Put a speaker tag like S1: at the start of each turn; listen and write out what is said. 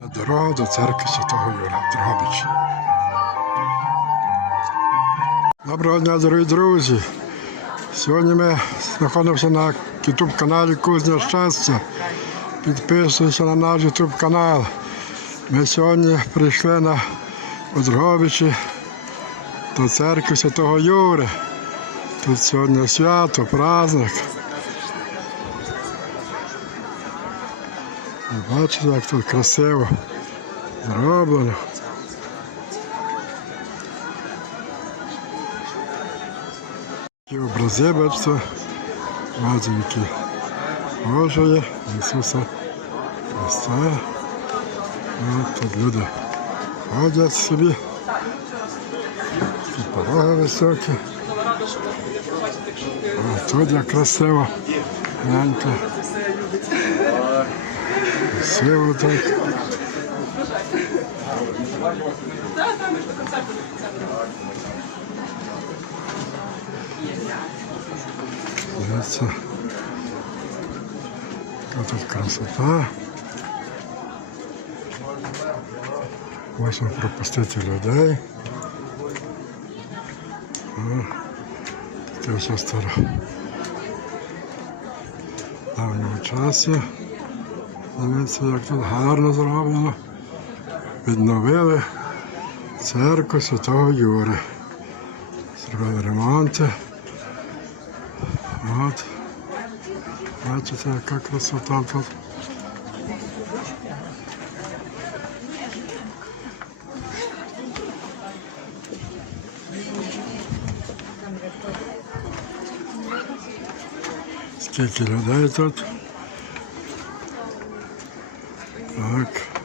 S1: Дорога до церкви Святого Юра в Доброго дня, дорогі друзі. Сьогодні ми знаходимося на youtube каналі Кузня Щастя. Підписуйся на наш youtube канал. Ми сьогодні прийшли на Дрогобичі до церкви Святого Юри. Тут сьогодні свято, праздник. Бачите, як тут красиво зроблено. Такі образи, бачите, мазанки Божої, Ісуса Христа. От тут люди ходять собі. Тут пороги високі. А тут як красиво. Гляньте. Красиво так. Дивіться. Яка тут красота. Можна пропустити людей. Таке все старе. В давньому часі. Дивіться, як тут гарно зроблено. Відновили церкву Святого Юри. Зробили ремонти. От. Бачите, яка красота тут. Скільки людей тут. Так.